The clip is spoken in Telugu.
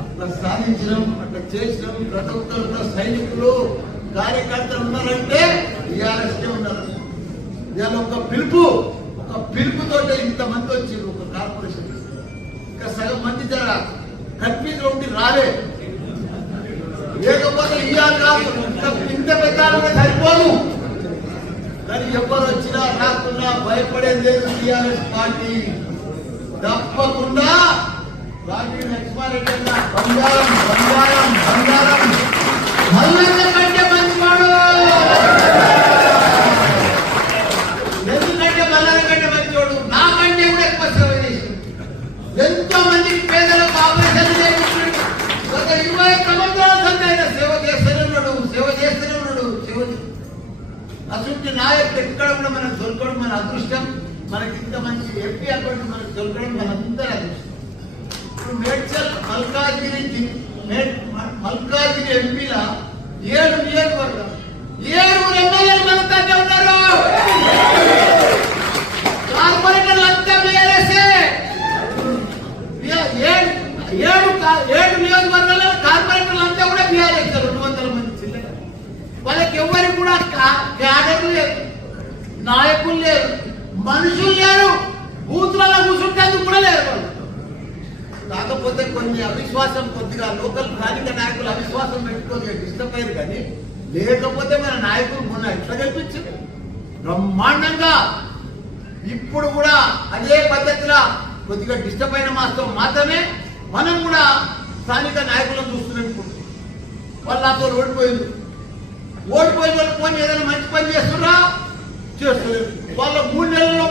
అట్లా సాధించడం అట్లా చేసినాం. ప్రతి సైనికులు కార్యకర్తలు ఉన్నారంటే టీఆర్ఎస్కే ఉన్నారు. ఇవాళ ఒక పిలుపు ఒక పిలుపుతో ఇంతమంది వచ్చారు ఒక కార్పొరేషన్. ఇంకా సగం మంది జర కన్ఫ్యూజ్ ఉండి రాలే. లేకపోతే ఇవాళ కాదు ఇంత పెద్ద సరిపోను కానీ ఎవరు వచ్చినా రాకున్నా భయపడేది లేదు టీఆర్ఎస్ పార్టీ. తప్పకుండా రాజీవ్ లక్ష్మారెడ్డి బంగారం బంగారం బంగారం. మల్లన్న కంటే మంచివాడు? ఎందుకంటే మల్లన్న కంటే మంచివాడు? నాకంటే కూడా ఎక్కువ సేవ చేసిండు. ఎంతో మంది పేదలకు ఆపరేషన్ చేయించాడు. గత ఇరవై సంవత్సరాల ఆయన సేవ చేస్తూనే ఉన్నాడు సేవ చేస్తూనే ఉన్నాడు సేవ అసలు నాయకుడు ఎక్కడ కూడా మనం దొరకడం మన అదృష్టం. మనకి ఇంత మంచి ఎంపీ అకౌంట్ మనకు దొరకడం మన అదృష్టం. ఇప్పుడు మేడ్చల్ మల్కాజ్గిరి మల్కాజ్గిరి ఎంపీల ఏడు నియోజకవర్గం ఏడుగురు ఎమ్మెల్యేలు మన తండ్రి ఉన్నారు. కార్పొరేటర్లు అంతా బీఆర్ఎస్ఏ ఏడు ఏడు నియోజకవర్గాల్లో కార్పొరేటర్లు అంతా కూడా బీఆర్ఎస్ రెండు వందల మంది చిల్లర. వాళ్ళకి ఎవరికి కూడా కా- క్యాడర్లు లేరు. నాయకులు లేరు. మనుషులు లేరు. బూతులలో కూర్చుంటేందుకు కూడా లేరు కాకపోతే కొన్ని అవిశ్వాసం కొద్దిగా లోకల్ స్థానిక నాయకులు అవిశ్వాసం పెట్టుకొని డిస్టర్బ్ అయ్యారు కానీ లేకపోతే మన నాయకులు మొన్న ఎట్లా కల్పించింది బ్రహ్మాండంగా. ఇప్పుడు కూడా అదే పద్ధతిలో కొద్దిగా డిస్టర్బ్ అయిన మాస్తో మాత్రమే మనం కూడా స్థానిక నాయకులను చూస్తున్నాం వాళ్ళు నాతో ఓడిపోయింది ఓడిపోయిన వాళ్ళు పోయి ఏదైనా మంచి పని చేస్తున్నారా? చేస్తుంది. వాళ్ళ మూడు నెలల్లో